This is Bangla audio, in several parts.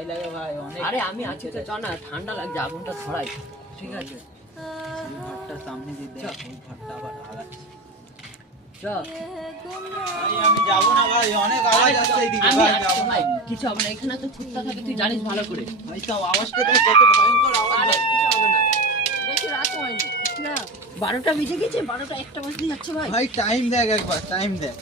ভয় লাগে ভাই অনেক। আরে আমি আছি তো, চ না, ঠান্ডা লাগছে, আগুনটা ধরাই। ঠিক আছে ওই ঘরটা সামনে দিয়ে দেখ, ওই ঘরটা আবার আগাচ্ছে। চ। ভাই আমি যাবো না ভাই, অনেক আওয়াজ আসছে এইদিকে আমি ভাই, আসছি যাবো না। ভাই, কিছু হবে না, এখানে তো কুত্তা থাকে, তুই জানিস ভালো করে। ভাই তাও আওয়াজটা দেখ, কত ভয়ঙ্কর আওয়াজ। আরে কিছু হবে না, বেশি রাত হয়নি না, 12টা বেজে গেছে, 12টা 1টা বাজতে যাচ্ছে ভাই। ভাই টাইম দেখ একবার, টাইম দেখ।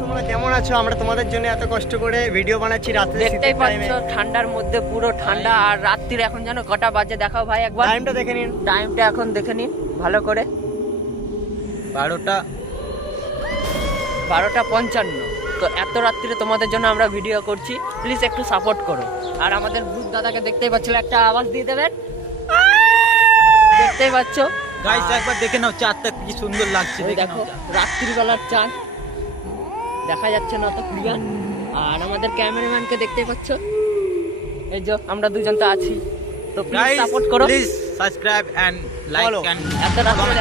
তোমরা কেমন আছো? আমরা তোমাদের জন্য এত কষ্ট করে ভিডিও বানাচ্ছি রাতে, দেখতেই পাচ্ছ ঠান্ডার মধ্যে, পুরো ঠান্ডা। আর রাত্রির এখন যেন কটা বাজে দেখাও ভাই একবার, টাইমটা দেখে নিন। টাইমটা এখন দেখে নিন ভালো করে, 12:55। তো এত রাত্রিরে তোমাদের জন্য আমরা ভিডিও করছি, প্লিজ একটু সাপোর্ট করো। আর আমাদের ভূত দাদাকে দেখতেই পাচ্ছ, একটা আওয়াজ দিয়ে দেবেন, দেখতেই পাচ্ছ গাইস একবার দেখে নাও চাঁদটা কি সুন্দর লাগছে, এই দেখে দেখো নাও। রাত্রিবেলার চাঁদ, দেখা যাচ্ছে না অত ক্লিয়ার। আর আমাদের ক্যামেরাম্যানকে দেখতেই পাচ্ছ, এই যে আমরা দুজন তো আছি, তো প্লিজ গাইস সাপোর্ট করো। Please subscribe and like Follow. And এত রাত্রে